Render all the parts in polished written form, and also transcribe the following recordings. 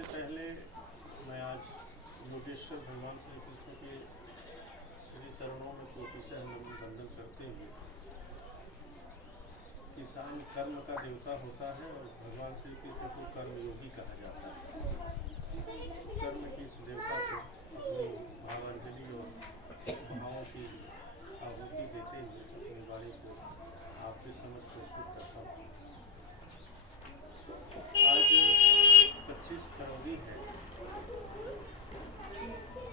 सबसे पहले मैं आज योगेश्वर भगवान श्री कृष्ण के श्री चरणों में कोटि से वंदन करते हुए, किसान कर्म का देवता होता है और भगवान श्री कृष्ण को कर्मयोगी कहा जाता है। कर्म की इस देवता को अपनी भावांजलि और भावों की आहुति देते हुए अपनी वाणी को आपके समझ प्रस्तुत करता हूँ। आज 25 फरवरी है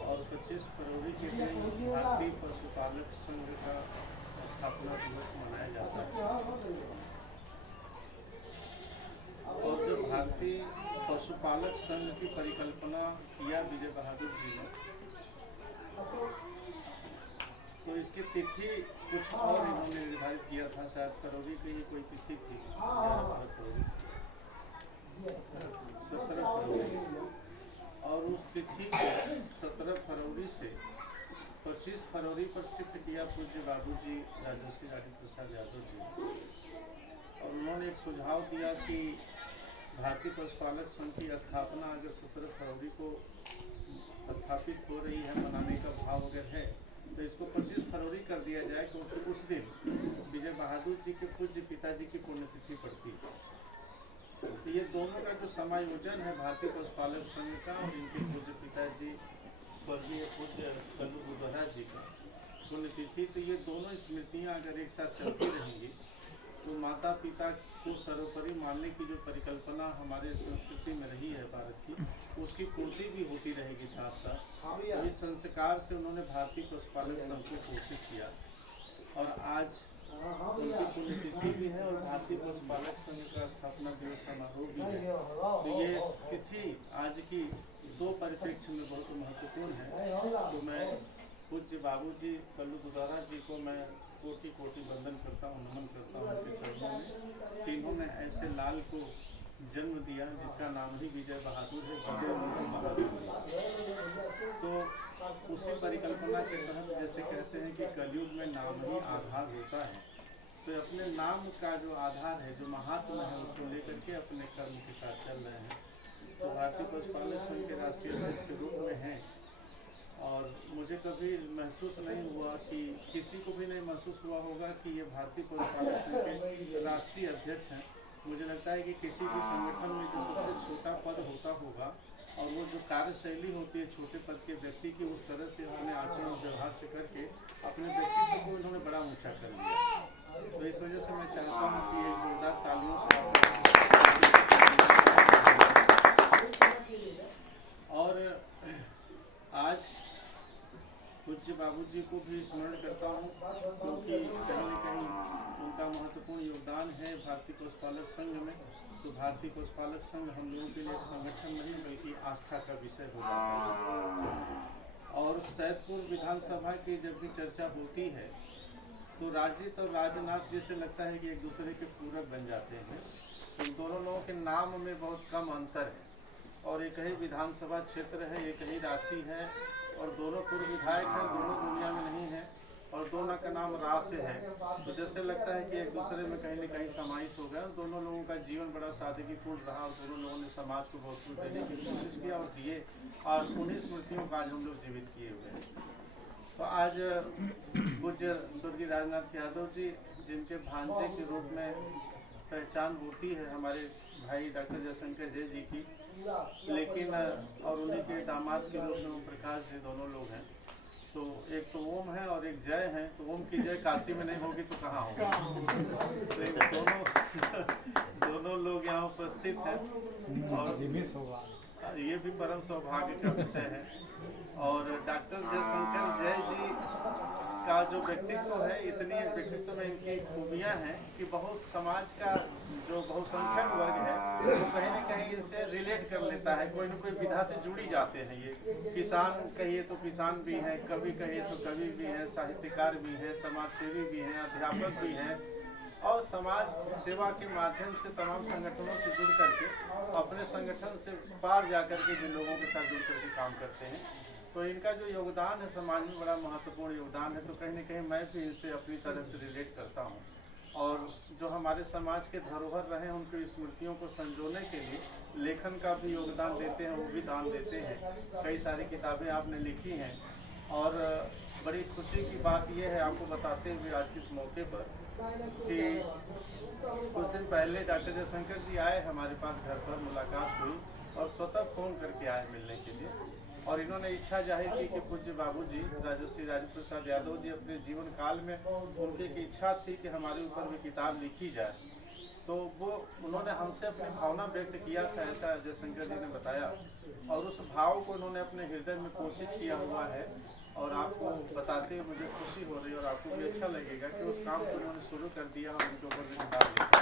और 25 फरवरी के दिन भारतीय पशुपालक संघ का स्थापना दिवस मनाया जाता है। और जब भारतीय पशुपालक संघ की परिकल्पना किया विजय बहादुर जी ने, तो इसकी तिथि कुछ और इन्होंने निर्धारित किया था। शायद फरवरी की ही कोई तिथि थी, 11 फरवरी 17 फरवरी, और उस तिथि को 17 फरवरी से 25 फरवरी पर शिफ्ट किया पूज्य बाबूजी राजर्षि राजेंद्र प्रसाद यादव जी। और उन्होंने एक सुझाव दिया कि भारतीय पशुपालक संघ की स्थापना अगर 17 फरवरी को स्थापित हो रही है, मनाने का भाव अगर है, तो इसको 25 फरवरी कर दिया जाए, क्योंकि उस दिन विजय बहादुर जी के पूज्य पिताजी की पुण्यतिथि पड़ती है। तो ये दोनों का जो समायोजन है भारतीय पशुपालक संघ का और इनके पूज्य पिताजी स्वर्गीय पूज्य कल्लू बुद्धरा जी का पुण्यतिथि, तो ये दोनों स्मृतियाँ अगर एक साथ चलती रहेंगी तो माता पिता को सर्वोपरि मानने की जो परिकल्पना हमारे संस्कृति में रही है भारत की, उसकी पूर्ति भी होती रहेगी साथ साथ। तो इस संस्कार से उन्होंने भारतीय पशुपालक संघ को पोषित किया और आज उनकी पुण्यतिथि भी है और भारतीय पशुपालक संघ का स्थापना दिवस समारोह भी है। तो ये तिथि आज की दो परिप्रेक्ष्य में बहुत महत्वपूर्ण है। तो मैं पूज्य बाबूजी कल्लू बुद्धरा जी को मैं कोटि कोटि वंदन करता हूँ, नमन करता हूँ उनके चरणों में। तीनों ने ऐसे लाल को जन्म दिया जिसका नाम ही विजय बहादुर है, विजय नंदन बहादुर। तो उसी परिकल्पना के तहत जैसे कहते हैं कि कलयुग में नाम ही आधार होता है, तो अपने नाम का जो आधार है, जो महात्मा है, उसको लेकर के अपने कर्म के साथ चल रहे हैं। तो भारतीय पशुपालक संघ के राष्ट्रीय अध्यक्ष के रूप में हैं और मुझे कभी महसूस नहीं हुआ कि किसी को भी नहीं महसूस हुआ होगा कि ये भारतीय पशुपालक संघ के राष्ट्रीय अध्यक्ष हैं। मुझे लगता है कि किसी भी संगठन में जो सबसे छोटा पद होता होगा और वो जो कार्यशैली होती है छोटे पद के व्यक्ति की, उस तरह से अपने आचरण व्यवहार से करके अपने व्यक्तित्व को इन्होंने बड़ा ऊंचा कर लिया। तो इस वजह से मैं चाहता हूँ कि एक जोरदार तालियों से और आज पूज्य बाबूजी को भी स्मरण करता हूँ, क्योंकि कहीं न कहीं उनका महत्वपूर्ण योगदान है भारतीय पशुपालक संघ में। तो भारतीय पशुपालक संघ हम लोगों के लिए एक संगठन नहीं बल्कि आस्था का विषय हो जाता है। और सैदपुर विधानसभा की जब भी चर्चा होती है तो राजित और राजनाथ जैसे लगता है कि एक दूसरे के पूरक बन जाते हैं। इन दोनों लोगों के नाम में बहुत कम अंतर है और एक ही विधानसभा क्षेत्र है, एक ही राशि है और दोनों पूर्व विधायक हैं, दोनों दुनिया में नहीं है और दोनों का नाम रास है। तो जैसे लगता है कि एक दूसरे में कहीं न कहीं समाहित हो गए। दोनों लोगों का जीवन बड़ा सादगीपूर्ण रहा और दोनों लोगों ने समाज को बहुत कुछ देने की कोशिश किया और दिए, और उन्हीं स्मृतियों का आज हम लोग जीवित किए हुए हैं। तो आज पूज्य स्वर्गीय राजनाथ यादव जी, जिनके भांजे के रूप में पहचान होती है हमारे भाई डॉक्टर जयशंकर जय जी की, लेकिन और उन्हीं के दामाद के रूप में ओम प्रकाश जी दोनों लोग हैं। तो एक तो ओम है और एक जय है, तो ओम की जय काशी में नहीं होगी तो कहाँ होगी। लेकिन दोनों लोग यहाँ उपस्थित हैं और ये भी परम सौभाग्य का विषय है। और डॉक्टर जयशंकर जय जी का जो व्यक्तित्व है, इतनी व्यक्तित्व में इनकी खूबियाँ हैं कि बहुत समाज का जो बहुसंख्यक वर्ग है वो कहीं न कहीं इनसे रिलेट कर लेता है, कोई न कोई विधा से जुड़ी जाते हैं। ये किसान कहिए तो किसान भी हैं, कवि कहिए तो कवि भी हैं, साहित्यकार भी हैं, समाजसेवी भी हैं, अध्यापक भी हैं और समाज सेवा के माध्यम से तमाम संगठनों से जुड़ करके अपने संगठन से पार जा कर के जिन लोगों के साथ जुड़ करके काम करते हैं, तो इनका जो योगदान है समाज में बड़ा महत्वपूर्ण योगदान है। तो कहीं न कहीं मैं भी इनसे अपनी तरह से रिलेट करता हूँ और जो हमारे समाज के धरोहर रहे उनकी स्मृतियों को संजोने के लिए लेखन का भी योगदान देते हैं, वो भी दान देते हैं। कई सारी किताबें आपने लिखी हैं और बड़ी खुशी की बात यह है आपको बताते हुए आज के इस मौके पर कि कुछ दिन पहले डॉक्टर जयशंकर जी आए हमारे पास, घर पर मुलाकात हुई और स्वतः फ़ोन करके आए मिलने के लिए। और इन्होंने इच्छा जाहिर की कि पूज्य बाबूजी राजर्षि राजेंद्र प्रसाद यादव जी अपने जीवन काल में उनकी की इच्छा थी कि हमारे ऊपर भी किताब लिखी जाए, तो वो उन्होंने हमसे अपनी भावना व्यक्त किया था, ऐसा जयशंकर जी ने बताया। और उस भाव को उन्होंने अपने हृदय में पोषित किया हुआ है और आपको बताते हुए मुझे खुशी हो रही है और आपको भी अच्छा लगेगा कि उस काम को उन्होंने शुरू कर दिया और उनके ऊपर भी किताब लिखी।